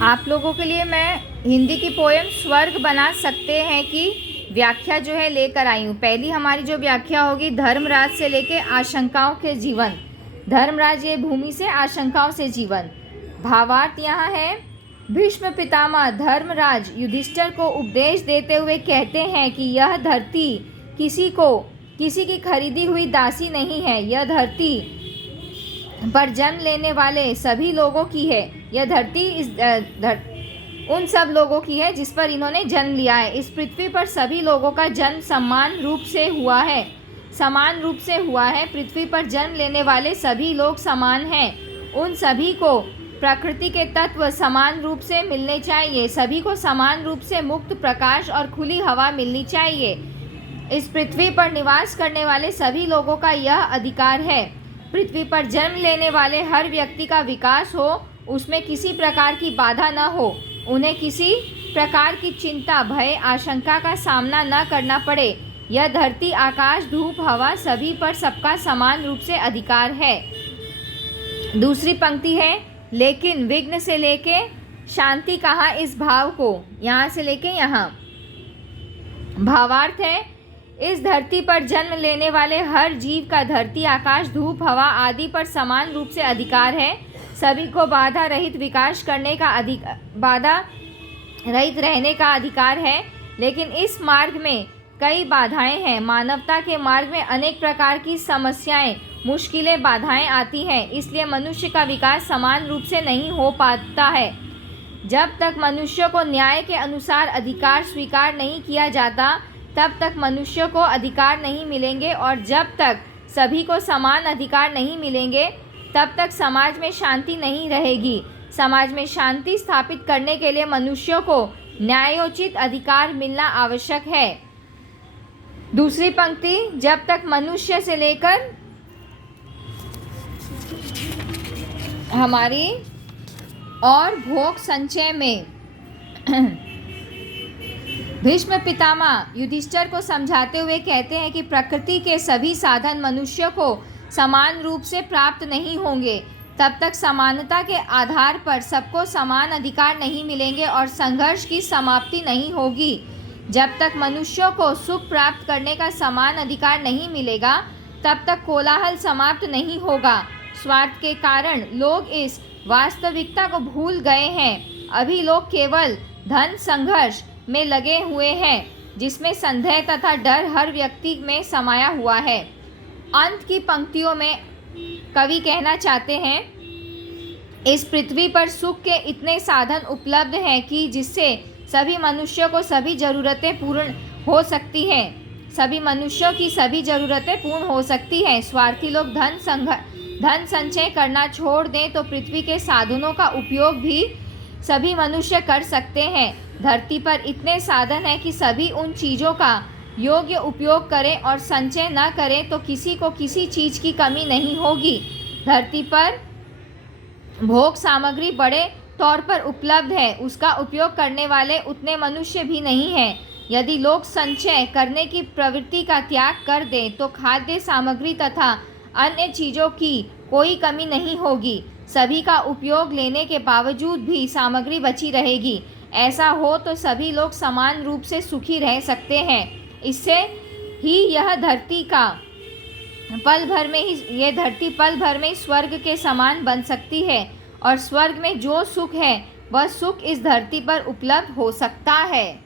आप लोगों के लिए मैं हिंदी की पोएम स्वर्ग बना सकते हैं की व्याख्या जो है लेकर आई हूँ। पहली हमारी जो व्याख्या होगी, धर्मराज से लेके आशंकाओं के जीवन। धर्मराज ये भूमि से, आशंकाओं से जीवन। भावार्थ यहाँ है, भीष्म पितामह धर्मराज युधिष्ठिर को उपदेश देते हुए कहते हैं कि यह धरती किसी की खरीदी हुई दासी नहीं है। यह धरती पर जन्म लेने वाले सभी लोगों की है। यह धरती उन सब लोगों की है जिस पर इन्होंने जन्म लिया है। इस पृथ्वी पर सभी लोगों का जन्म समान रूप से हुआ है। पृथ्वी पर जन्म लेने वाले सभी लोग समान हैं। उन सभी को प्रकृति के तत्व समान रूप से मिलने चाहिए। सभी को समान रूप से मुक्त प्रकाश और खुली हवा मिलनी चाहिए। इस पृथ्वी पर निवास करने वाले सभी लोगों का यह अधिकार है। पृथ्वी पर जन्म लेने वाले हर व्यक्ति का विकास हो, उसमें किसी प्रकार की बाधा न हो, उन्हें किसी प्रकार की चिंता, भय, आशंका का सामना न करना पड़े। यह धरती, आकाश, धूप, हवा सभी पर सबका समान रूप से अधिकार है। दूसरी पंक्ति है, लेकिन विघ्न से लेके शांति कहा इस भाव को, यहाँ से लेके यहाँ। भावार्थ है, इस धरती पर जन्म लेने वाले हर जीव का धरती, आकाश, धूप, हवा आदि पर समान रूप से अधिकार है। सभी को बाधा रहित विकास करने का बाधा रहित रहने का अधिकार है। लेकिन इस मार्ग में कई बाधाएं हैं। मानवता के मार्ग में अनेक प्रकार की समस्याएं, मुश्किलें, बाधाएं आती हैं। इसलिए मनुष्य का विकास समान रूप से नहीं हो पाता है। जब तक मनुष्य को न्याय के अनुसार अधिकार स्वीकार नहीं किया जाता, तब तक मनुष्य को अधिकार नहीं मिलेंगे, और जब तक सभी को समान अधिकार नहीं मिलेंगे, तब तक समाज में शांति नहीं रहेगी। समाज में शांति स्थापित करने के लिए मनुष्यों को न्यायोचित अधिकार मिलना आवश्यक है। दूसरी पंक्ति, जब तक मनुष्य से लेकर हमारी और भोग संचय में भीष्म पितामह युधिष्ठिर को समझाते हुए कहते हैं कि प्रकृति के सभी साधन मनुष्य को समान रूप से प्राप्त नहीं होंगे। तब तक समानता के आधार पर सबको समान अधिकार नहीं मिलेंगे और संघर्ष की समाप्ति नहीं होगी। जब तक मनुष्यों को सुख प्राप्त करने का समान अधिकार नहीं मिलेगा, तब तक कोलाहल समाप्त नहीं होगा। स्वार्थ के कारण लोग इस वास्तविकता को भूल गए हैं। अभी लोग केवल धन संघर्ष में लगे हुए हैं, जिसमें संदेह तथा डर हर व्यक्ति में समाया हुआ है। अंत की पंक्तियों में कवि कहना चाहते हैं, इस पृथ्वी पर सुख के इतने साधन उपलब्ध हैं कि जिससे सभी मनुष्यों को सभी ज़रूरतें पूर्ण हो सकती हैं। सभी मनुष्यों की सभी ज़रूरतें पूर्ण हो सकती हैं। स्वार्थी लोग धन संचय करना छोड़ दें तो पृथ्वी के साधनों का उपयोग भी सभी मनुष्य कर सकते हैं। धरती पर इतने साधन हैं कि सभी उन चीज़ों का योग्य उपयोग करें और संचय न करें तो किसी को किसी चीज़ की कमी नहीं होगी। धरती पर भोग सामग्री बड़े तौर पर उपलब्ध है, उसका उपयोग करने वाले उतने मनुष्य भी नहीं हैं। यदि लोग संचय करने की प्रवृत्ति का त्याग कर दें तो खाद्य सामग्री तथा अन्य चीज़ों की कोई कमी नहीं होगी। सभी का उपयोग लेने के बावजूद भी सामग्री बची रहेगी। ऐसा हो तो सभी लोग समान रूप से सुखी रह सकते हैं। इससे ही यह धरती पल भर में ही स्वर्ग के समान बन सकती है, और स्वर्ग में जो सुख है वह सुख इस धरती पर उपलब्ध हो सकता है।